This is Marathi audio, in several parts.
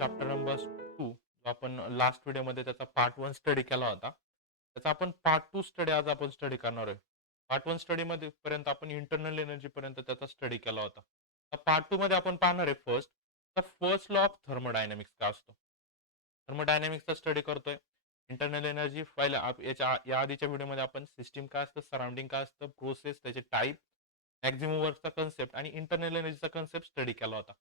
चॅप्टर नंबर 2 जो आपण लास्ट व्हिडिओमध्ये त्याचा पार्ट 1 स्टडी केला होता. त्याचा आपण पार्ट 2 स्टडी आज आपण स्टडी करणार आहे. पार्ट 1 स्टडीमध्ये पर्यंत आपण इंटरनल एनर्जी पर्यंत त्याचा स्टडी केला होता. तर पार्ट 2 मध्ये आपण पाहणार आहे फर्स्ट लॉ ऑफ थर्मोडायनामिक्स काय असतो. थर्मोडायनामिक्सचा स्टडी करतोय. इंटरनल एनर्जी या आधीच्या व्हिडिओमध्ये आपण सिस्टीम काय असतं, सराउंडिंग काय असतं, प्रोसेस, त्याचे टाईप, मॅक्झिमम वर्कचा कन्सेप्ट आणि इंटरनल एनर्जीचा कन्सेप्ट स्टडी केला होता.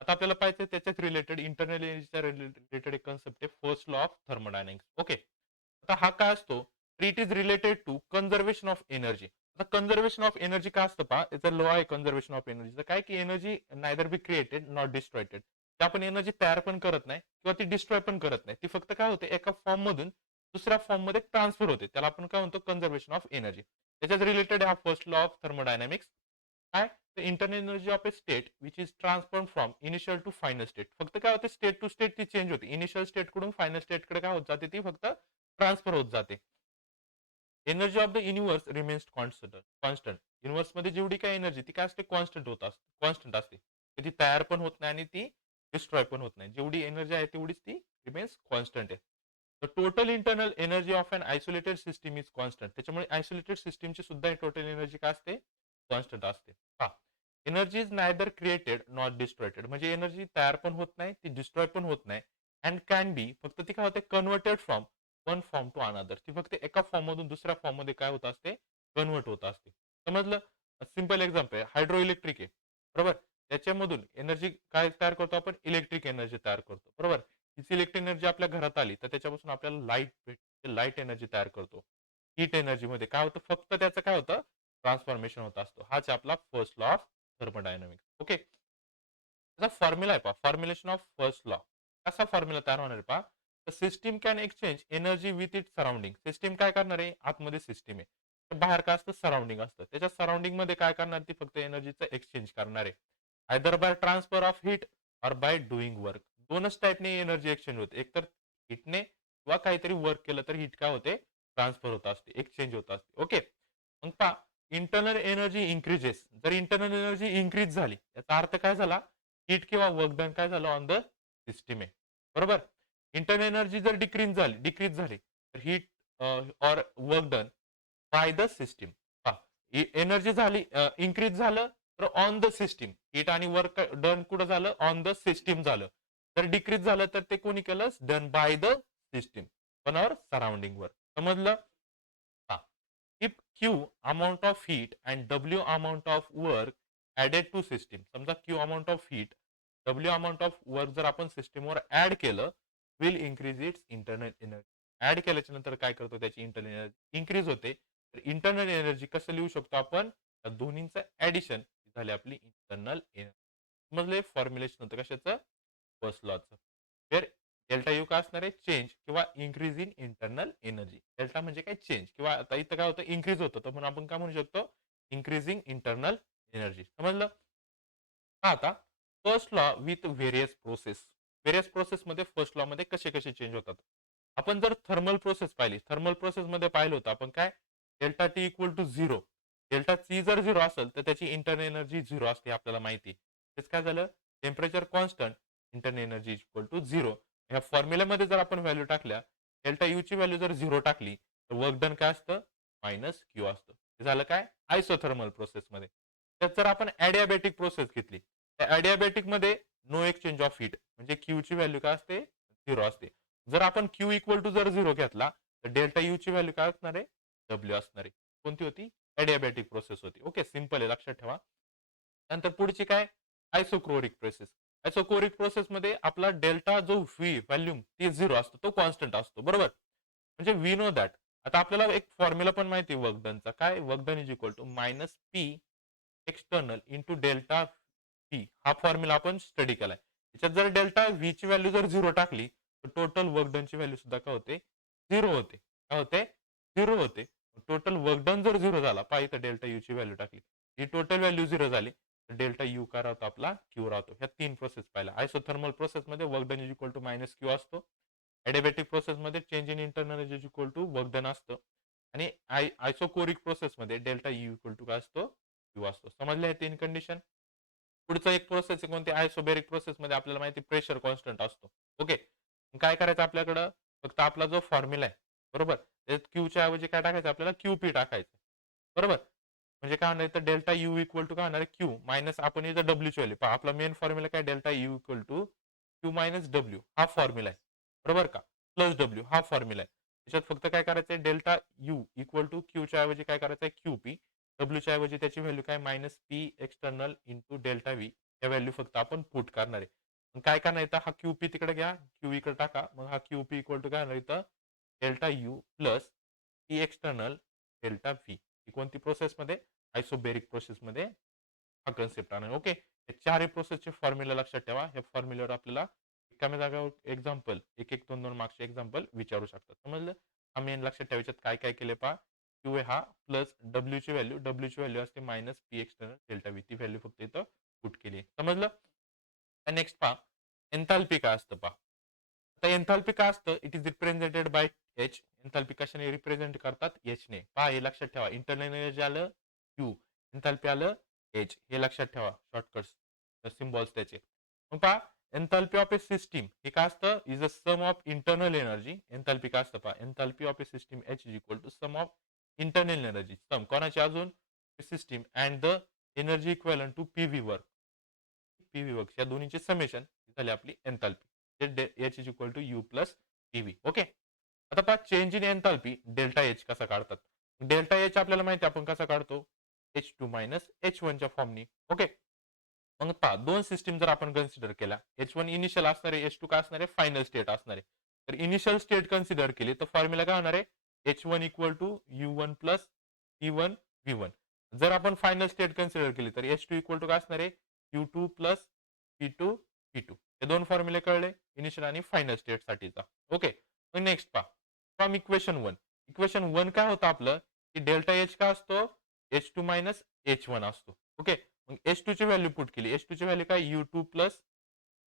आता आपल्याला पाहिजे त्याच्यात रिलेटेड इंटरनल एनर्जीच्या रिलेटेड एक कन्सेप्ट आहे first law of thermodynamics. Okay, आता हा काय असतो, it is related to conservation of energy. आता कन्झर्वेशन ऑफ एनर्जी काय असतं पहा, याचा लॉ आहे कन्झर्वेशन ऑफ एनर्जीचा काय की energy neither be created not destroyed. ते आपण एनर्जी तयार पण करत नाही किंवा ती डिस्ट्रॉय पण करत नाही, ती फक्त काय होते एका फॉर्म मधून दुसऱ्या फॉर्म मध्ये ट्रान्सफर होते, त्याला आपण काय म्हणतो कन्झर्वेशन ऑफ एनर्जी. त्याच्यात रिलेटेड हा फर्स्ट लॉ ऑफ थर्मोडायनामिक्स. काय, the internal energy of a state which is transformed from initial to final state. फक्त काय होते, स्टेट टू स्टेट ती चेंज होते. इनिशियल स्टेट कडून फायनल स्टेट कडे काय होत जाते, ती फक्त ट्रान्सफर होत जाते. Energy of the universe remains constant. Universe मध्ये जेवढी काय एनर्जी ती काय असते, कॉन्स्टंट असते. ती तयार पण होत नाही आणि ती डिस्ट्रॉय पण होत नाही. जेवढी एनर्जी आहे तेवढीच ती रिमेन्स कॉन्स्टंट आहे. The total internal energy of an isolated system is constant. त्याच्यामुळे आयसोलेटेड सिस्टीमची सुद्धा टोटल एनर्जी काय असते, कॉन्स्टंट असते. हा, energy is neither created not destroyed. म्हणजे एनर्जी तयार पण होत नाही, ती डिस्ट्रॉय पण होत नाही. अँड कॅन बी, फक्त ती काय होते converted from one form to another. ती फक्त एका फॉर्म मधून दुसऱ्या फॉर्म मध्ये काय होत असते, कन्व्हर्ट होत असते. समजलं. सिंपल एक्झाम्पल आहे, हायड्रो इलेक्ट्रिक आहे बरोबर. त्याच्यामधून एनर्जी काय तयार करतो आपण, इलेक्ट्रिक एनर्जी तयार करतो बरोबर. हीच इलेक्ट्रिक एनर्जी आपल्या घरात आली तर त्याच्यापासून आपल्याला लाईट भेटते, लाईट एनर्जी तयार करतो. हीट एनर्जी मध्ये काय होतं, फक्त त्याचं काय होतं, ट्रान्सफॉर्मेशन होत असतो. हाच आपला first law of thermodynamics. Okay, त्याचा फॉर्म्युला आहे पहा, फॉर्म्युलेशन ऑफ फर्स्ट लॉ. कसा फॉर्म्युला तयार होणार आहे पहा. तर system can exchange energy with it surrounding. System काय करणार आहे, आतमध्ये सिस्टीम आहे, बाहेर काय असतं, सराउंडिंग असतं. त्याच्या सराउंडिंग मध्ये काय करणार, ती फक्त एनर्जीचं एक्सचेंज करणार आहे. Either by transfer of heat or by doing work. दोनच टाईपने एनर्जी एक्सचेंज होते, एकतर हीटने किंवा काहीतरी वर्क केलं तर हीट काय होते, ट्रान्सफर होत असते, एक्सचेंज होत असते. ओके, मग पहा, इंटरनल एनर्जी इन्क्रीजेस. जर इंटरनल एनर्जी इन्क्रीज झाली याचा अर्थ काय झाला, हीट किंवा वर्क डन काय झालं ऑन द सिस्टीम आहे बरोबर. इंटरनल एनर्जी जर डिक्रीज झाली तर हीट और work done by the system. Energy झाली इन्क्रीज झालं तर ऑन द सिस्टीम, हीट आणि वर्क डन कुठं झालं, ऑन द सिस्टीम झालं. तर डिक्रीज झालं तर ते कोणी केलं, डन बाय द सिस्टीम पण ऑर सराउंडिंग वर्क. समजलं. हा, if Q amount of heat and W amount of work added to system. समजा Q amount of heat, W amount of work जर आपण सिस्टीमवर ऍड केलं, will increase its internal energy. Add केल्याच्या नंतर काय करतो, त्याची इंटरनल एनर्जी इन्क्रीज होते. तर इंटरनल एनर्जी कसं लिहू शकतो आपण, या दोन्हींचं ऍडिशन झाली आपली इंटरनल एनर्जी. समजले फॉर्म्युलेशन होतं कशाचं, फर्स्ट लॉचं. तर डेल्टा यू काय असणार आहे, चेंज किंवा increase in internal energy. Delta म्हणजे काय, चेंज, किंवा आता इथं काय होतं, इन्क्रीज होतं, तर म्हणून आपण काय म्हणू शकतो, इन्क्रीजिंग इंटरनल एनर्जी. समजलं. हा, आता first law with various process. Various process मध्ये फर्स्ट लॉ मध्ये कसे कसे चेंज होतात. आपण जर थर्मल प्रोसेस पाहिली, थर्मल प्रोसेस मध्ये पाहिलं होतं आपण काय, delta T equal to zero. Delta T जर झिरो असेल तर त्याची इंटरनल एनर्जी झिरो असते, आपल्याला माहिती. तेच काय झालं, temperature constant, internal energy equal to zero. ह्या फॉर्म्युल्यामध्ये जर आपण व्हॅल्यू टाकल्या, डेल्टा यू ची व्हॅल्यू जर झिरो टाकली तर वर्क डन काय असतं, मायनस क्यू असतं. हे झालं काय, आयसोथर्मल प्रोसेसमध्ये. त्यात जर आपण ॲडियाबॅटिक प्रोसेस घेतली, त्या ॲडियाबॅटिक मध्ये नो एक्सचेंज ऑफ हीट, म्हणजे क्यू ची व्हॅल्यू काय असते, झिरो असते. जर आपण क्यू इक्वल टू जर झिरो घेतला तर डेल्टा यू ची व्हॅल्यू काय असणार आहे, डब्ल्यू असणार आहे. कोणती होती, ॲडियाबॅटिक प्रोसेस होती. ओके, सिंपल आहे, लक्षात ठेवा. नंतर पुढची काय, आयसोक्रोरिक प्रोसेस. आयसोक्रोरिक प्रोसेस मध्ये आपला डेल्टा जो व्ही व्हॅल्यूम ती झिरो असतो, तो कॉन्स्टंट असतो बरोबर. म्हणजे वी नो दॅट. आता आपल्याला एक फॉर्म्युला पण माहिती आहे वर्कडनचा, काय, work done is equal to minus P external into delta V. हा फॉर्म्युला आपण स्टडी केलाय. त्याच्यात जर डेल्टा व्ही ची व्हॅल्यू जर झिरो टाकली तर टोटल वर्कडनची व्हॅल्यू सुद्धा काय होते, झिरो होते. काय होते, झिरो होते. टोटल वर्कडन जर झिरो झाला, पाहिजे तर डेल्टा यू ची व्हॅल्यू टाकली, ही टोटल व्हॅल्यू झिरो झाली तर डेल्टा यू काय राहतो, आपला क्यू राहतो. ह्या तीन प्रोसेस पाहिल्या. आयसोथर्मल प्रोसेस मध्ये work done is equal to minus Q असतो. ॲडियाबॅटिक प्रोसेस मध्ये change in internal is equal to work done असतं. आणि आयसोकोरिक प्रोसेस मध्ये डेल्टा यू इक्वल टू काय असतो, क्यू असतो. समजले हे तीन कंडिशन. पुढचं एक प्रोसेस आहे कोणती आयसोबेरिक प्रोसेसमध्ये आपल्याला माहिती प्रेशर कॉन्स्टंट असतो. ओके. काय करायचं आपल्याकडं फक्त आपला जो फॉर्म्युला आहे बरोबर त्यात क्यूच्या ऐवजी काय टाकायचं आपल्याला क्यूपी टाकायचं बरोबर म्हणजे काय होणार इथं डेल्टा यू इक्वल टू काय होणार क्यू मायनस आपण इथं डब्ल्यूची व्हॅल्यू पहा आपला मेन फॉर्म्युला काय delta U equal to Q minus W हा फॉर्म्युला आहे बरोबर का प्लस डब्ल्यू हा फॉर्म्युला आहे त्याच्यात फक्त काय करायचं आहे डेल्टा यू इक्वल टू क्यूच्या ऐवजी काय करायचं आहे क्यूपी डब्ल्यूच्या ऐवजी त्याची व्हॅल्यू काय minus P external into delta V या व्हॅल्यू फक्त आपण पुट करणार आहे मग काय करणार इथं हा क्यूपी तिकडे घ्या क्यू इकडे टाका मग हा क्यूपी इक्वल टू काय होणार इथं delta U plus P external delta V ही कोणती प्रोसेसमध्ये आयसोबेरिक प्रोसेसमध्ये हा कन्सेप्ट आणा ओके हे चारही प्रोसेसचे फॉर्म्युला लक्षात ठेवा या फॉर्म्युल्यावर आपल्याला एकाम्या जागावर एक्झाम्पल एक एक दोन दोन मार्क्सचे एक्झाम्पल विचारू शकतात समजलं हा मेन लक्षात ठेवायच्यात काय काय केले पहा क्यू हा प्लस डब्ल्यूची व्हॅल्यू असते minus P external delta V ती व्हॅल्यू फक्त इथं पुट केली समजलं नेक्स्ट पहा एन्थाल्पी काय असतं पहा आता एन्थाल्पी काय असतं it is represented by H enthalpy कशाने रिप्रेझेंट करतात एच ने पहा हे लक्षात ठेवा इंटरनल एनर्जी आलं क्यू एन्थाल्पी आलं एच हे लक्षात ठेवा शॉर्टकट्स सिम्बॉल्स त्याचे मग पहा एन्थाल्पी ऑफ ए सिस्टीम हे काय असतं is a sum of internal energy enthalpy काय असतं पहा enthalpy of a system H is equal to sum of internal energy sum कोणाची अजून system and the energy equal to PV work PV work या दोन्हीचे समेशन झाली आपली enthalpy H is equal to U plus PV okay आता पहा change in enthalpy delta H कसा काढतात डेल्टा एच आपल्याला माहिती आपण कसा काढतो एच टू मायनस एच वनच्या फॉर्मनी ओके मग पहा दोन सिस्टीम जर आपण कन्सिडर केल्या एच वन इनिशियल असणार आहे एच टू काय असणार आहे फायनल स्टेट असणार आहे तर इनिशियल स्टेट कन्सिडर केली तर फॉर्म्युला काय होणार आहे H one equal to U one plus T one V one जर आपण फायनल स्टेट कन्सिडर केली तर एच टू इक्वल टू काय असणार आहे U two plus P two P two हे दोन फॉर्म्युले कळले इनिशियल आणि फायनल स्टेट साठीचा ओके मग नेक्स्ट पहा फ्रॉम इक्वेशन वन काय होतं आपलं की डेल्टा एच काय असतो H two minus H one असतो ओके मग एच टू ची व्हॅल्यू पुट केली एच टू ची व्हॅल्यू काय U two plus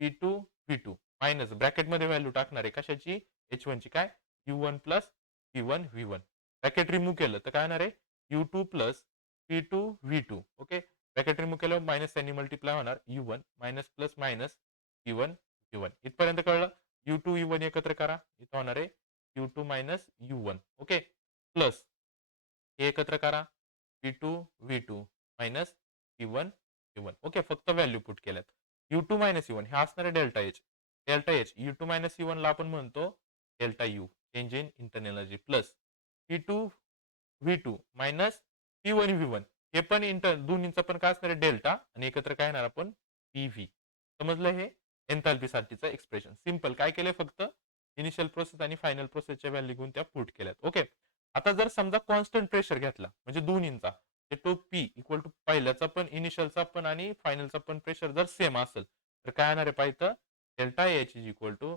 P two V two minus ब्रॅकेटमध्ये व्हॅल्यू टाकणार आहे कशाची एच वन ची काय U one plus P one V one bracket remove केलं तर काय होणार आहे U two plus P two V two okay bracket remove केल्यावर मायनस त्यांनी मल्टिप्लाय होणार U one minus plus minus P one V one इथपर्यंत कळलं यू टू यू वन एकत्र करा इथं होणार आहे U two minus U one okay plus हे एकत्र करा P two V two minus P one V one okay फक्त व्हॅल्यू पुट केल्यात U two minus U one हे असणार आहे delta H U two minus U ला आपण म्हणतो delta U change in internal energy plus P two V two minus P one V one हे पण दोन्हीचं पण काय असणार आहे डेल्टा आणि एकत्र काय येणार आपण पी व्ही समजलं हे एन्थाल्पी साठीचं एक्सप्रेशन सिम्पल काय केलंय फक्त इनिशियल प्रोसेस आणि फायनल प्रोसेसच्या व्हॅल्यू घेऊन त्या पुट केल्यात ओके आता जर समजा कॉन्स्टंट प्रेशर घेतला म्हणजे दोन्हींचा तो पी इक्वल टू पहिल्याचा पण इनिशियलचा पण आणि फायनलचा पण प्रेशर जर सेम असेल तर काय येणार आहे पाहिजे delta H is equal to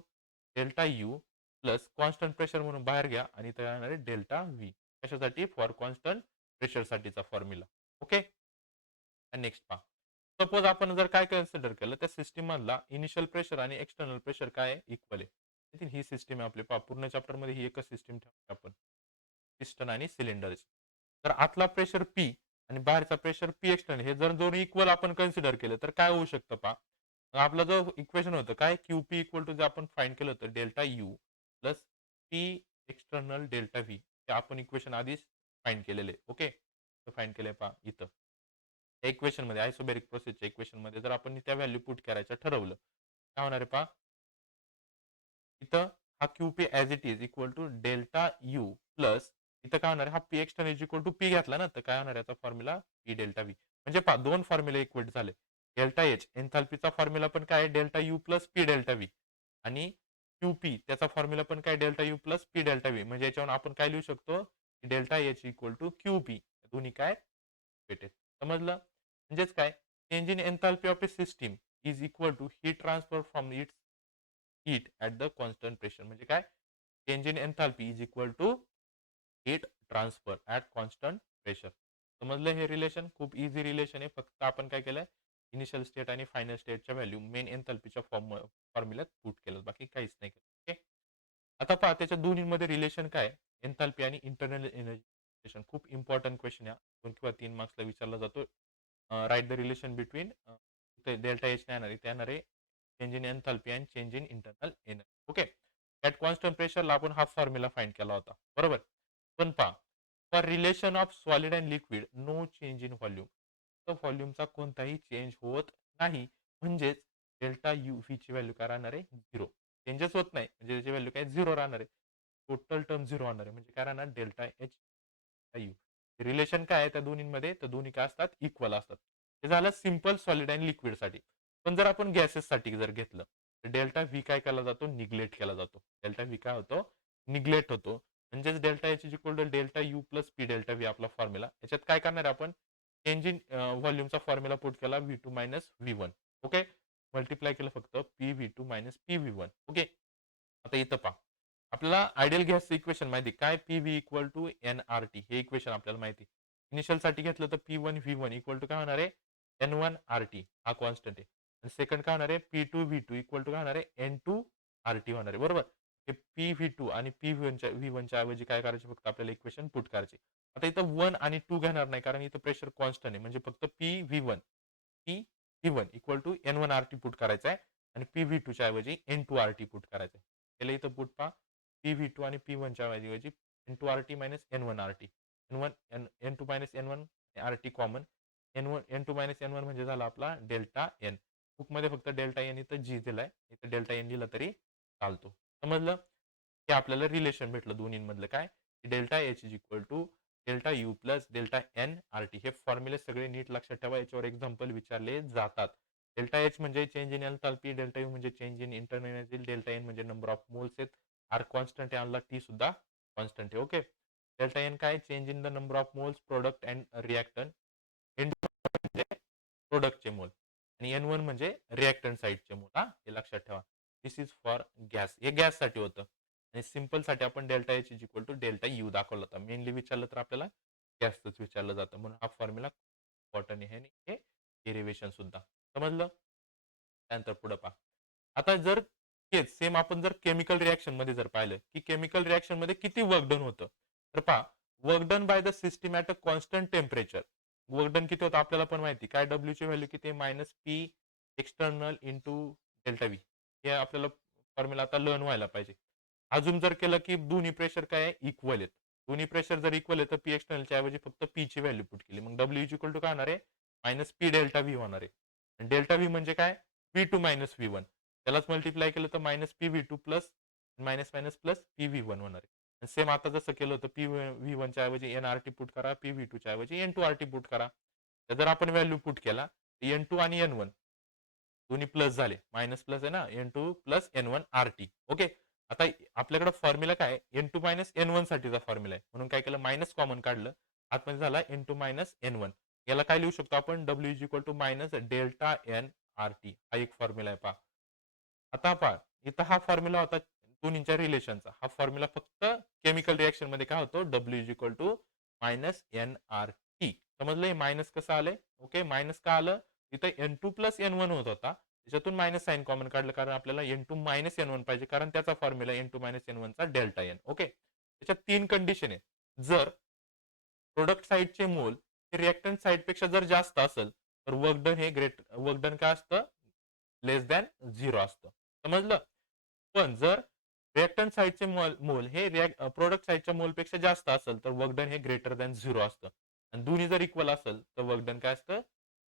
delta U plus constant pressure म्हणून बाहेर घ्या आणि इथं येणार आहे डेल्टा व्ही कशासाठी फॉर कॉन्स्टंट प्रेशर साठीचा फॉर्म्युला ओके नेक्स्ट पहा सपोज आपण जर काय कन्सिडर केलं त्या सिस्टीम मधला इनिशियल प्रेशर आणि एक्सटर्नल प्रेशर काय आहे इक्वल आहे ही सिस्टीम आहे आपली पहा पूर्ण चॅप्टर मध्ये ही एकच सिस्टीम ठेवतो आपण पिस्टन आणि सिलेंडरची तर आतला प्रेशर पी आणि बाहेरचा प्रेशर पी एक्सटर्नल हे जर दोन्ही इक्वल आपण कन्सिडर केलं तर काय होऊ शकतं पहा आपलं जो इक्वेशन होतं काय क्यू पी इक्वल टू जे आपण फाइंड केलं होतं delta U plus P external delta V ते आपण इक्वेशन आधीच फाइंड केलेले ओके फाइंड केलंय पहा इथं त्या इक्वेशन मध्ये आयसोबेरिक प्रोसेसच्या इक्वेशन मध्ये जर आपण त्या व्हॅल्यू पुट करायचं ठरवलं काय होणार आहे पहा इथं हा Q P as it is equal to delta U plus इथं काय होणार हा P external is equal to P घेतला ना तर काय होणार याचा फॉर्म्युला पी डेल्टा व्ही म्हणजे पहा दोन फॉर्म्युले इक्वेट झाले डेल्टा एच एन्थाल्पीचा फॉर्म्युला पण काय delta U plus P delta V आणि क्यू पी त्याचा फॉर्म्युला पण काय delta U plus P delta V म्हणजे याच्यावर आपण काय लिहू शकतो delta H equal to Q P दोन्ही काय भेटेल समजलं म्हणजेच काय change in enthalpy of a system is equal to heat transfer from its heat at the constant pressure म्हणजे काय change in enthalpy is equal to heat transfer at constant pressure समजलं हे रिलेशन खूप इझी रिलेशन आहे फक्त आपण काय केलं इनिशियल स्टेट आणि फायनल स्टेटच्या व्हॅल्यू मेन एन्थाल्पीच्या फॉर्म्युल्यात पुट केलं बाकी काहीच नाही केलं ओके आता पहा त्याच्या दोन्हीमध्ये रिलेशन काय एन्थाल्पी आणि इंटरनल एनर्जी रिलेशन खूप इम्पॉर्टंट क्वेश्चन आहे 2 किंवा 3 मार्क्सला विचारला जातो राईट द रिलेशन बिटवीन फक्त डेल्टा एच नाही येणार, इथे येणार आहे change in enthalpy and change in internal energy. Okay, at constant प्रेशरला आपण हा फॉर्म्युला फाइंड केला होता, बरोबर. पण पहा, for relation of solid and liquid no change in volume, तर व्हॉल्यूमचा कोणताही चेंज होत नाही, म्हणजेच डेल्टा यू व्हीची व्हॅल्यू काय राहणार आहे, झिरो. चेंजेस होत नाही म्हणजे त्याची व्हॅल्यू काय झिरो राहणार आहे. टोटल टर्म झिरो राहणार आहे, म्हणजे काय राहणार डेल्टा एच यू. रिलेशन काय आहे त्या दोन्हीमध्ये, तर दोन्ही काय असतात, इक्वल असतात. हे झालं सिंपल सॉलिड अँड लिक्विड साठी. पण जर आपण गॅसेस साठी जर घेतलं तर डेल्टा व्ही काय केला जातो, निग्लेक्ट केला जातो. डेल्टा व्ही काय होतो, निग्लेक्ट होतो. म्हणजेच delta H is equal to delta U plus P delta V आपला फॉर्म्युला. याच्यात काय करणार आहे आपण, चेंज इन व्हॉल्यूमचा फॉर्म्युला पुट केला V two minus V one. Okay, multiply केलं फक्त P V two minus P V one. Okay, आता इथं पहा, आपल्याला आयडियल गॅसचं इक्वेशन माहिती काय, P V equal to N R T, हे इक्वेशन आपल्याला माहिती. इनिशियल साठी घेतलं तर P one V one equal to काय होणार आहे, एन वन आर टी, हा कॉन्स्टंट आहे. आणि सेकंड काय होणार आहे, P two V two equal to काय होणार आहे, एन टू आर टी होणार आहे, बरोबर. हे पी व्ही टू आणि पी व्ही वनच्या ऐवजी काय करायचे, फक्त आपल्याला इक्वेशन पुट करायचे. आता इथं वन आणि टू घेणार नाही, कारण इथं प्रेशर कॉन्स्टंट आहे, म्हणजे फक्त P V one equal to N one R T put करायचा आहे, आणि पी व्ही टूच्या ऐवजी N two R T put करायचं आहे. त्याला इथं पुट पहा, पी व्ही टू आणि पी वनच्या ऐवजी N two R T minus N one R T, N two minus N one R T common, N two minus N one म्हणजे झाला आपला डेल्टा एन. बुकमध्ये फक्त डेल्टा एन इथं जी दिलाय, इथं डेल्टा एन लिहिलं तरी चालतो. समजलं, हे आपल्याला रिलेशन भेटलं दोन्हीमधलं काय, delta H is equal to delta U plus delta N R T. हे फॉर्म्युले सगळे नीट लक्षात ठेवा, याच्यावर एक्झाम्पल विचारले जातात. डेल्टा एच म्हणजे change in enthalpy, delta U म्हणजे change in internal energy, delta N म्हणजे नंबर ऑफ मोल्स आहेत, आर कॉन्स्टंट आहे, आणला टी सुद्धा कॉन्स्टंट आहे. ओके, डेल्टा एन काय, change in the number of moles product and reactant, N म्हणजे प्रोडक्टचे मोल, आणि एन वन म्हणजे रिॲक्टंट साईडचे मोल. हा, हे लक्षात ठेवा. दिस इज फॉर गॅस, हे गॅस साठी होतं. आणि सिंपल साठी आपण delta H is equal to delta U दाखवलं होतं. मेनली विचारलं तर आपल्याला गॅसच विचारलं जातं, म्हणून हा फॉर्म्युला इम्पॉर्टंट आहे, आणि हे डेरिव्हेशन सुद्धा समजलं. त्यानंतर पुढे पहा, आता जर हेच सेम आपण जर केमिकल रिॲक्शन मध्ये जर पाहिलं की केमिकल रिॲक्शन मध्ये किती वर्क डन होतं, तर पहा, work done by the system at a constant temperature. Work done किती होतं आपल्याला पण माहिती, काय डब्ल्यू ची व्हॅल्यू किती, minus P external into delta V. हे आपल्याला फॉर्म्युला आता लर्न व्हायला पाहिजे. अजून जर केलं की दोन्ही प्रेशर काय आहे, इक्वल आहेत. दोन्ही प्रेशर जर इक्वल आहे तर पी एक्सटर्नलच्या ऐवजी फक्त पी ची व्हॅल्यू पुट केली, मग डब्ल्यू इक्वल टू काय होणार आहे, मायनस पी डेल्टा व्ही होणार आहे. डेल्टा व्ही म्हणजे काय, V two minus V one, त्यालाच मल्टिप्लाय केलं तर minus P V two plus minus minus plus P V one होणार आहे. सेम आता जसं केलं होतं, पी व्ही वनच्या ऐवजी एन आर टी पुट करा, पी व्ही टूच्या ऐवजी N two R T put करा. जर आपण व्हॅल्यू पुट केला, एन टू आणि एन वन दोन्ही प्लस झाले, मायनस प्लस आहे ना, N two plus N one R T. Okay, आता आपल्याकडे फॉर्म्युला काय, N two minus N one साठीचा फॉर्म्युला आहे, म्हणून काय केलं, मायनस कॉमन काढलं, आतमध्ये झाला N two minus N one. याला काय लिहू शकतो आपण, W is equal to minus delta N R T, हा एक फॉर्म्युला आहे. पहा, आता पहा, इथं हा फॉर्म्युला होता दोन्हीच्या रिलेशनचा. हा फॉर्म्युला फक्त केमिकल रिएक्शन मध्ये काय होतो, W is equal to minus N R T. समजलंय मायनस कसं आलंय. ओके, मायनस का आलं, इथं N two plus N one होत होता, त्याच्यातून मायनस साइन कॉमन काढलं, कारण आपल्याला N two minus N one पाहिजे, कारण त्याचा formula N two minus N वनचा डेल्टा एन. ओके, त्याच्यात तीन कंडिशन आहे. जर प्रोडक्ट साईडचे मोल हे रिएक्टंट साईडपेक्षा जर जास्त असेल तर वर्क डन हे वर्क डन काय असतं, लेस दॅन झिरो असतं. समजलं. पण जर रिएक्टंट साईडचे मोल हे प्रोडक्ट साईडच्या मोलपेक्षा जास्त असेल तर वर्क डन हे ग्रेटर दॅन झिरो असतं. आणि दोन्ही जर इक्वल असेल तर वर्क डन काय असतं,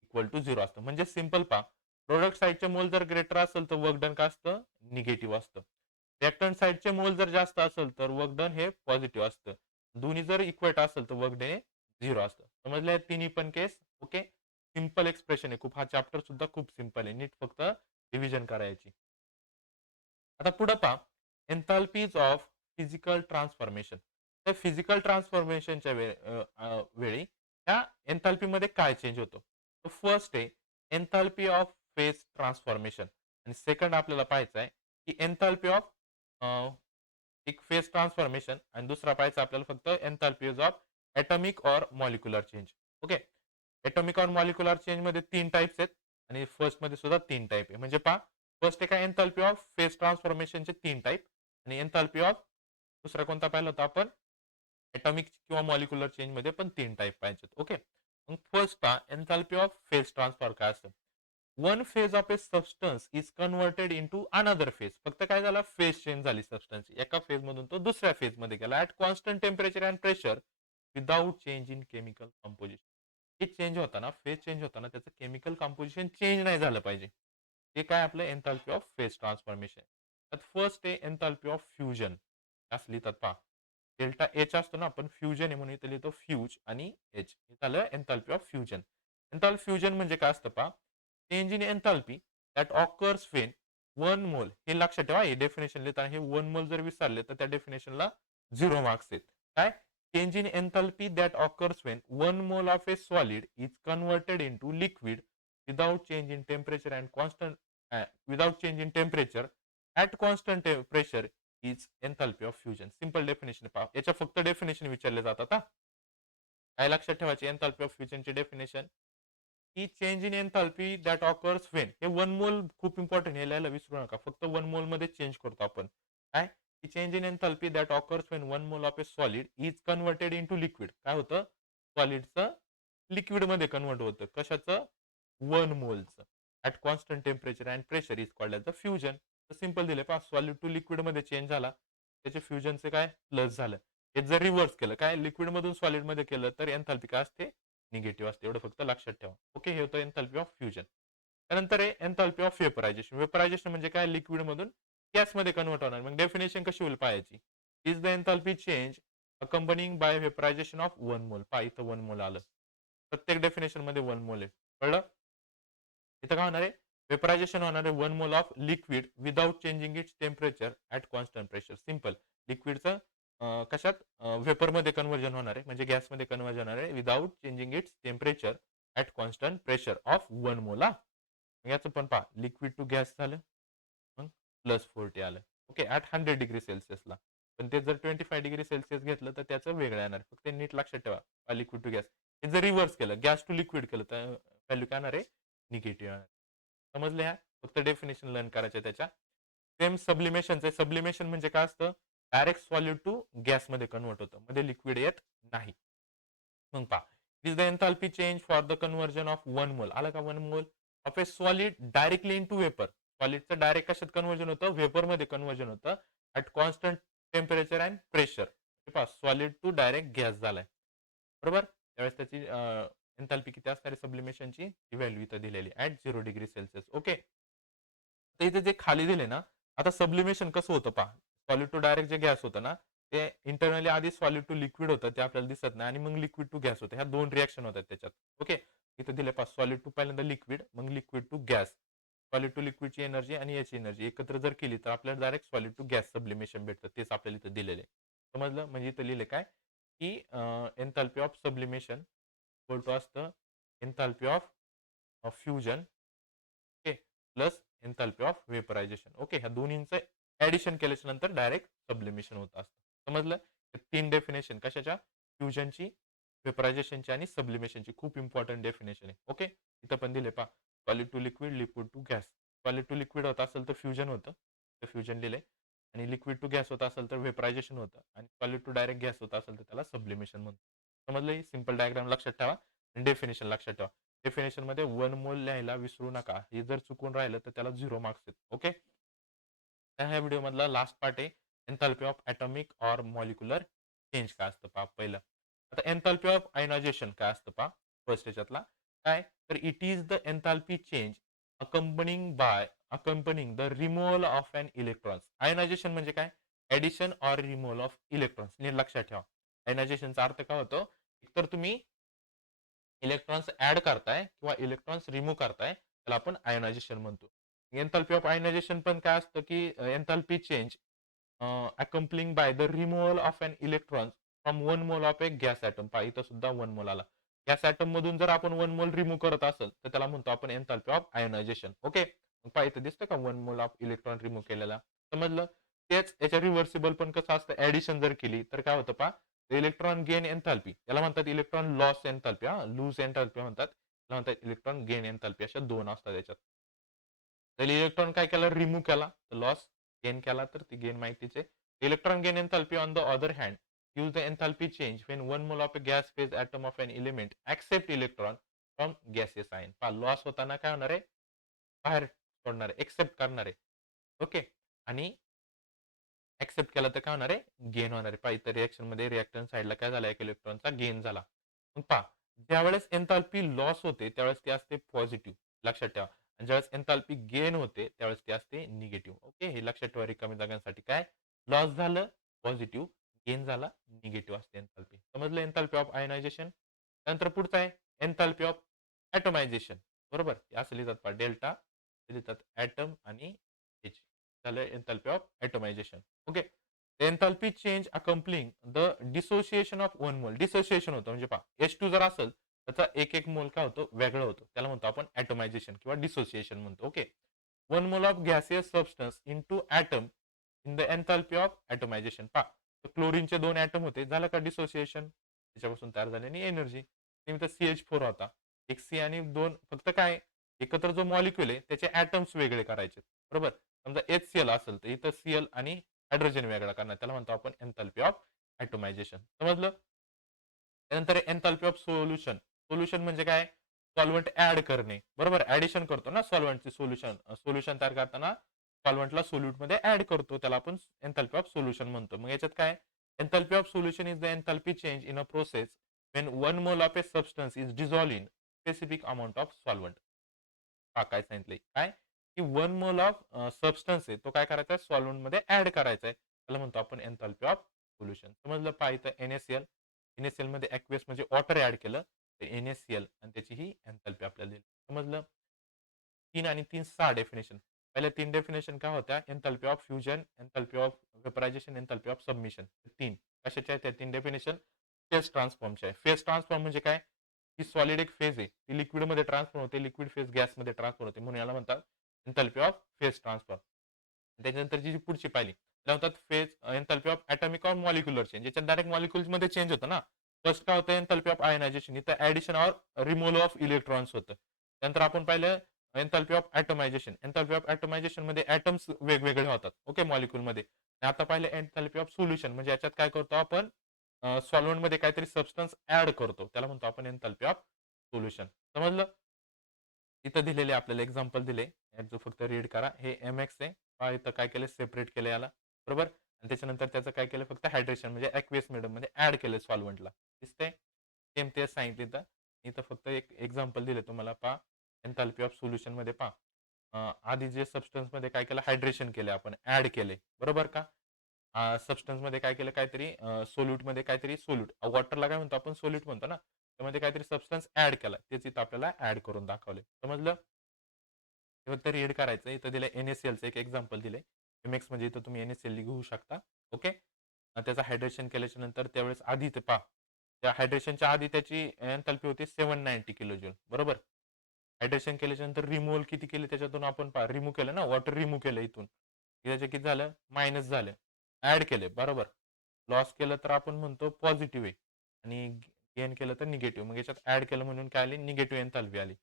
इक्वल टू झिरो असतं. म्हणजे सिंपल पहा, प्रोडक्ट साईडचे मोल जर ग्रेटर असेल तर वर्क डन काय असतं, निगेटिव्ह असतं. रिएक्टंट साईडचे मोल जर जास्त असेल तर वर्क डन हे पॉझिटिव्ह असतं. दोन्ही जर इक्वेट असेल तर वर्क डन हे झिरो असतं. समजले तिन्ही पण केस. ओके, सिंपल एक्सप्रेशन आहे खूप. हा चॅप्टर सुद्धा खूप सिंपल आहे, नीट फक्त रिव्हिजन करायची. आता पुढे पहा, एन्थाल्पीज ऑफ फिजिकल ट्रान्सफॉर्मेशन. तर फिजिकल ट्रान्सफॉर्मेशनच्या वेळी त्या एन्थाल्पी मध्ये काय चेंज होतो. फर्स्ट आहे एन्थाल्पी ऑफ फेज ट्रान्सफॉर्मेशन, आणि सेकंड आपल्याला पाहायचं आहे की एन्थाल्पी ऑफ एक फेज ट्रान्सफॉर्मेशन, आणि दुसरा पाहायचा आपल्याला फक्त enthalpies of atomic or molecular change. Okay, atomic or molecular change मध्ये तीन टाइप्स आहेत, आणि फर्स्ट मध्ये सुद्धा तीन टाइप आहे. म्हणजे पहा, फर्स्ट आहे काय, एन्थाल्पी ऑफ फेज ट्रान्सफॉर्मेशनचे तीन टाइप, आणि एन्थाल्पी ऑफ दुसरा कोणता पाहिला होता आपण, ॲटॉमिक किंवा मॉलिक्युलर चेंज मध्ये पण तीन टाइप पाहिजेत. ओके, मग फर्स्ट पहा, एन्थाल्पी ऑफ फेज ट्रान्सफर काय असतं. One phase of A substance is converted into another phase. फक्त काय झालं, फेज चेंज झाली सबस्टन्सची. एका फेज मधून तो दुसऱ्या फेज मध्ये गेला at constant temperature and pressure without change in chemical composition. हे चेंज होताना, फेज चेंज होताना त्याचं केमिकल कंपोजिशन चेंज नाही झालं पाहिजे. ते काय आपलं एन्थाल्पी ऑफ फेज ट्रान्सफॉर्मेशन. त्यात फर्स्ट आहे एन्थाल्पी ऑफ फ्युजन. असं लिहितात पहा. डेल्टा एच असतो ना, आपण फ्युजन आहे म्हणून इथे लिहितो फ्यूज आणि एच. हे झालं enthalpy of fusion. Enthalpy fusion म्हणजे काय असतं पहा, change in enthalpy that occurs when one मोल. हे लक्षात ठेवा, हे डेफिनेशन लिहिताना हे वन मोल जर विसरले तर त्या डेफिनेशनला 0 मार्क्स आहेत. काय, change in enthalpy that occurs when 1 mole of a solid is converted into liquid without change in temperature and constant without change in temperature at constant pressure is enthalpy of fusion. Simple definition पहा, याच्या फक्त डेफिनेशन विचारले जातात. काय लक्षात ठेवायचे एन्थाल्पी ऑफ फ्युजनची डेफिनेशन, की change in enthalpy that occurs Wien. हे वन मोल खूप इम्पॉर्टंट, हे लिहायला विसरू नका. फक्त वन मोल मध्ये चेंज करतो आपण. काय, की change in enthalpy that occurs when one mole of a solid is converted into liquid. काय होतं, सॉलिडचं लिक्विड मध्ये कन्व्हर्ट होतं. कशाचं, वन मोलचं. At constant temperature and pressure is called as the fusion. तर सिंपल दिले पहा, सॉलिड टू लिक्विड मध्ये चेंज झाला, त्याचे फ्युजनचे काय प्लस झालं. हे जर रिव्हर्स केलं, काय लिक्विड मधून सॉलिड मध्ये केलं तर एन्थाल्पी काय असते, निगेटिव्ह असते. एवढं फक्त लक्षात ठेवा. ओके, हे होतं एन्थाल्पी ऑफ फ्युजन. त्यानंतर आहे एन्थाल्पी ऑफ वेपरायझेशन. वेपरायझेशन म्हणजे काय, लिक्विड मधून गॅसमध्ये कन्व्हर्ट होणार. मग डेफिनेशन कशी होईल पाहायची. Is the enthalpy change accompanying by vaporisation of one mole. पहा इथं वन मोल आलं, प्रत्येक डेफिनेशन मध्ये वन मोल आहे. कळलं. इथं काय होणार आहे, वेपरायझेशन होणार आहे one mole of liquid without changing its temperature at constant pressure. Simple, लिक्विडचं कशात, वेपरमध्ये कन्व्हर्जन होणार आहे, म्हणजे गॅसमध्ये कन्व्हर्जन होणार आहे without changing its temperature at constant pressure of one मोल. याचं पण पहा, लिक्विड टू गॅस झालं, मग +40 आलं. ओके, ऍट 100 डिग्री सेल्सिअसला. पण ते जर 25 डिग्री सेल्सिअस घेतलं तर त्याचं वेगळं येणार. फक्त नीट लक्षात ठेवा, लिक्विड टू गॅस. हे जर रिव्हर्स केलं, गॅस टू लिक्विड केलं, तर व्हॅल्यू काय येणार आहे, निगेटिव्ह येणार. समजले. ह्या फक्त डेफिनेशन लर्न करायचे त्याच्या. सेम सब्लिमेशनचं. सब्लिमेशन म्हणजे काय असतं, डायरेक्ट सॉलिड टू गॅसमध्ये कन्वर्ट होतं, मध्ये लिक्विड येत नाही. मग पहा, is the enthalpy change for the conversion of one mole. आलं का, one mole of a solid directly to vapour. सॉलिडचं डायरेक्ट कशात कन्व्हर्जन होतं, वेपरमध्ये कन्व्हर्जन होतं at constant temperature and pressure. पहा, सॉलिड टू डायरेक्ट गॅस झालाय, बरोबर. त्यावेळेस त्याची एन्थाल्पी किती असणार आहे सब्लिमेशनची, ती व्हॅल्यू इथं दिलेली ऍट 0 डिग्री सेल्सिअस. ओके, तर इथे जे खाली दिले ना, आता सब्लिमेशन कसं होतं पहा, सॉलिड टू डायरेक्ट जे गॅस होतं ना, ते इंटरनली आधी सॉलिड टू लिक्विड होतं, ते आपल्याला दिसत नाही, आणि मग लिक्विड टू गॅस होतं. ह्या दोन रिएक्शन होतात त्याच्यात. ओके, इथे दिले पहा, सॉलिड टू पहिल्यांदा लिक्विड, मग liquid to gas. Solid to लिक्विडची एनर्जी आणि याची एनर्जी एकत्र जर केली तर आपल्याला direct solid to gas sublimation भेटतं. तेच आपल्याला इथं दिलेले. समजलं. म्हणजे इथं लिहिले काय, की enthalpy of sublimation equal to असतं enthalpy of fusion, okay, plus enthalpy of vaporization. Okay, ह्या दोन्हींचं ऍडिशन केल्याच्या नंतर डायरेक्ट सब्लिमेशन होत असतं. समजलं. तीन डेफिनेशन कशाच्या, फ्युजनची, वेपरायझेशनची आणि सब्लिमेशनची. खूप इम्पॉर्टंट डेफिनेशन आहे. ओके, इथं पण दिले पहा, solid to liquid, liquid to gas. Solid to liquid होत असेल तर फ्युजन होतं, तर फ्युजन लिहिले. आणि लिक्विड टू गॅस होत असेल तर वेपरायझेशन होतं, आणि सॉलिड टू डायरेक्ट गॅस होत असेल तर त्याला सब्लिमेशन म्हणतो. समजलं. सिंपल डायग्राम लक्षात ठेवा आणि डेफिनेशन लक्षात ठेवा. डेफिनेशन मध्ये वन मोल लिहायला विसरू नका. हे जर चुकून राहिलं तर त्याला 0 मार्क्स आहेत. ओके, ह्या व्हिडिओ मधला लास्ट पार्ट आहे enthalpy of atomic or molecular change काय असतं पहा पहिलं. आता एन्थाल्पी ऑफ आयनायझेशन काय असतं पहा, फर्स्ट याच्यातला काय, तर it is the enthalpy change accompanying the removal of an electrons. Ionization म्हणजे काय, addition or removal of electrons. नीट लक्षात ठेवा. आयनायझेशनचा अर्थ काय होतो, एकतर तुम्ही इलेक्ट्रॉन्स ऍड करताय किंवा इलेक्ट्रॉन्स रिमूव्ह करताय, त्याला आपण आयनायझेशन म्हणतो. एन्थाल्पी ऑफ आयनायझेशन पण काय असतं, की enthalpy change accompanying by the removal of an electron from one mole of a gas atom. पहा इथं सुद्धा वन मोल आला. गॅस ॲटम मधून जर आपण वन मोल रिमूव्ह करत असेल तर त्याला म्हणतो आपण एन्थाल्पी ऑफ आयनायझेशन. ओके, पहा इथं दिसतं का one mole of electron remove केलेला. समजलं. तेच याच्या रिव्हर्सिबल पण कसं असतं, ऍडिशन जर केली तर काय होतं पहा, इलेक्ट्रॉन गेन एन्थाल्पी, याला म्हणतात electron loss enthalpy, lose enthalpy म्हणतात, याला म्हणतात इलेक्ट्रॉन गेन एन्थाल्पी. अशा दोन असतात याच्यात. तर इलेक्ट्रॉन काय केला, रिमूव्ह केला तर लॉस, गेन केला तर ती गेन माहितीच आहे. Electron gain enthalpy on the other hand use the enthalpy change when one mole of a gas phase atom of an element accept electron from gaseous ion. पहा लॉस होताना काय होणार आहे, बाहेर सोडणार आहे, एक्सेप्ट करणार आहे. ओके. आणि एक्सेप्ट केला तर काय होणार आहे? गेन होणार आहे. पहा इथं रिएक्शनमध्ये रिएक्टंट साइडला काय झाला? एक इलेक्ट्रॉनचा गेन झाला. मग पहा, ज्यावेळेस एन्थाल्पी लॉस होते त्यावेळेस ती असते पॉझिटिव्ह. लक्षात ठेवा. आणि ज्यावेळेस एन्थाल्पी गेन होते त्यावेळेस ती असते निगेटिव्ह. ओके. हे लक्षात ठेवा रिकाम्या जागांसाठी. काय? लॉस झालं पॉझिटिव्ह, गेन झाला निगेटिव्ह असते एन्थाल्पी. समजलं एन्थाल्पी ऑफ आयनायझेशन? त्यानंतर पुढचं आहे एन्थाल्पी ऑफ ॲटोमायझेशन. बरोबर? असं लिहितात पहा डेल्टा लिहितात ॲटम आणि एच. झालं enthalpy of atomization. Okay. Enthalpy change accompanying the dissociation of one mole. Dissociation होतं म्हणजे पहा H2 जर असेल त्याचा एक मोल काय होतो? वेगळं होतं. त्याला म्हणतो आपण ॲटोमायझेशन किंवा डिसोसिएशन म्हणतो. Okay. 1 mole of gaseous substance into atom in the enthalpy of atomisation. पहा क्लोरीनचे 2 ॲटम होते. झालं का डिसोसिएशन? त्याच्यापासून तयार झालेली एनर्जी. नेहमी CH4 होता. एक C आणि 2 फक्त काय एकत्र जो मॉलिक्यूल आहे त्याचे ॲटम्स वेगळे करायचे. बरोबर? समजा HCl असेल तर इथं Cl आणि हायड्रोजन वेगळा करणार. त्याला म्हणतो आपण एन्थाल्पी ऑफ ॲटोमायझेशन. समजलं? त्यानंतर एन्थाल्पी ऑफ सोल्युशन. सोल्युशन म्हणजे काय? सॉल्व्हंट ॲड करणे. बरोबर? ॲडिशन करतो ना सॉल्व्हंटचे सोल्युशन. सोल्युशन तयार करताना सॉल्व्हंटला सोल्यूटमध्ये ॲड करतो. त्याला आपण एन्थाल्पी ऑफ सोल्युशन म्हणतो. मग याच्यात काय? Enthalpy of solution is the enthalpy change in a process when 1 mole of a substance is dissolved in specific amount of solvent. हा काय सांगितलंय? काय? की 1 मोल ऑफ सबस्टन्स आहे तो काय करायचा आहे? सॉल्व्हंटमध्ये ॲड करायचा आहे. त्याला म्हणतो आपण एन्थाल्पी ऑफ सोल्युशन. समजलं? पहा इथं NaCl. NaCl मध्ये ॲक्वेस म्हणजे वॉटर ॲड केलं तर NaCl आणि त्याची ही एन्थाल्पी आपल्याला दिली. समजलं? 3 आणि 3 6 डेफिनेशन. पहिल्या 3 डेफिनेशन काय होत्या? Enthalpy of fusion, enthalpy of vaporisation, enthalpy of submission. 3 कशाच्या आहेत त्या 3 डेफिनेशन? फेज ट्रान्सफॉर्मच्या आहे. फेज ट्रान्सफॉर्म म्हणजे काय? ही सॉलिड एक फेज आहे. ती लिक्विडमध्ये ट्रान्सफॉर्म होते. लिक्विड फेज गॅसमध्ये ट्रान्सफॉर्म होते. म्हणून याला म्हणतात एन्थाल्पी ऑफ फेज ट्रान्सफॉर्म. त्याच्यानंतरची जी पुढची पाहिली त्याला म्हणतात phase enthalpy of atomic or molecular change. याच्यात डायरेक्ट मॉलिक्युल्समध्ये चेंज होतं ना. फर्स्ट काय होतं? Enthalpy of ionization. इथं addition or removal of electrons होतं. त्यानंतर आपण पाहिलं enthalpy of atomization. Enthalpy of atomization मध्ये ॲटम्स वेगवेगळे होतात. ओके मॉलिक्यूलमध्ये. आता पाहिलं एन्थाल्पी ऑफ सोल्युशन म्हणजे याच्यात काय करतो आपण सॉल्व्हंटमध्ये काहीतरी सबस्टन्स ॲड करतो. त्याला म्हणतो आपण एन्थाल्पी ऑफ सोल्युशन. समजलं? इथं दिलेले आपल्याला एक्झाम्पल दिले. याचं फक्त रीड करा. हे MX आहे. पहा इथं काय केलं सेपरेट केलं याला. बरोबर? आणि त्याच्यानंतर त्याचं काय केलं फक्त हायड्रेशन म्हणजे ॲक्वेस मीडियममध्ये ॲड केलं सॉल्व्हंटला. दिसतंय? सेम तेच सांगितलं इथं. इथं फक्त एक एक्झाम्पल दिले तुम्हाला पहा. एन्थाल्पी ऑफ सोल्युशनमध्ये पहा. आधी जे सबस्टन्समध्ये काय केलं हायड्रेशन केले आपण ॲड केले. बरोबर का? सबस्टन्समध्ये काय केलं काहीतरी सोल्यूटमध्ये काहीतरी सोल्यूट वॉटरला काय म्हणतो आपण सोल्यूट म्हणतो ना. त्यामध्ये काहीतरी सबस्टन्स ॲड केला. तेच इथं आपल्याला ॲड करून दाखवले. समजलं? हे फक्त रीड करायचं. इथं दिलंय NaClचं एक एक्झाम्पल दिलंय. MX म्हणजे इथं तुम्ही NaCl लिहू शकता. ओके. त्याचं हायड्रेशन केल्याच्या नंतर त्यावेळेस आधी ते पहा. त्या हायड्रेशनच्या आधी त्याची एन्थाल्पी होती 790 किलो जूल. बरोबर? हायड्रेशन केल्याच्या नंतर रिमूव्हल किती केले त्याच्यातून आपण पहा रिमूव्ह केलं ना वॉटर रिमूव्ह केलं इथून. त्याचे किती झालं? मायनस झालं. ॲड केले बरोबर. लॉस केलं तर आपण म्हणतो पॉझिटिव्ह आहे आणि गेन केलं तर निगेटिव्ह. मग याच्यात ॲड केलं म्हणून काय आली? निगेटिव्ह एन्थाल्पी आली.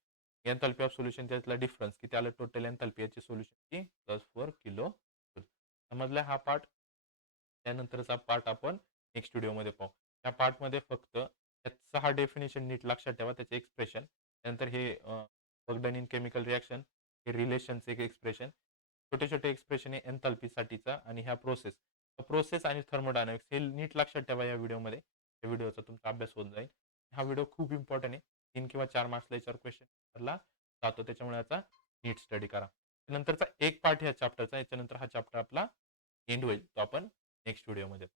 एन्थाल्पी ऑफ सोल्युशन त्यातला डिफरन्स किती आलं? टोटल एन्थाल्पी याची सोल्युशनची +4 किलो जूल. समजला हा पार्ट? त्यानंतरचा पार्ट आपण नेक्स्ट व्हिडिओमध्ये पाहू. त्या पार्टमध्ये फक्त त्यात 6 डेफिनेशन नीट लक्षात ठेवा त्याचे एक्सप्रेशन. त्यानंतर हे work done in chemical reaction, हे रिलेशनचे एक एक्सप्रेशन, छोटे-छोटे एक्सप्रेशन आहे एन्थाल्पीसाठीचा आणि ह्या प्रोसेस. प्रोसेस आणि थर्मोडायनामिक्स हे नीट लक्षात ठेवा या व्हिडिओमध्ये. या व्हिडिओचा तुमचा अभ्यास होत जाईल. हा व्हिडिओ खूप इम्पॉर्टंट आहे. 3 किंवा 4 मार्क्सला याच्यावर क्वेश्चनला जातो. त्याच्यामुळे याचा नीट स्टडी करा. नंतरचा एक पार्ट ह्या चॅप्टरचा याच्यानंतर हा चॅप्टर आपला एंड होईल. तो आपण नेक्स्ट व्हिडिओमध्ये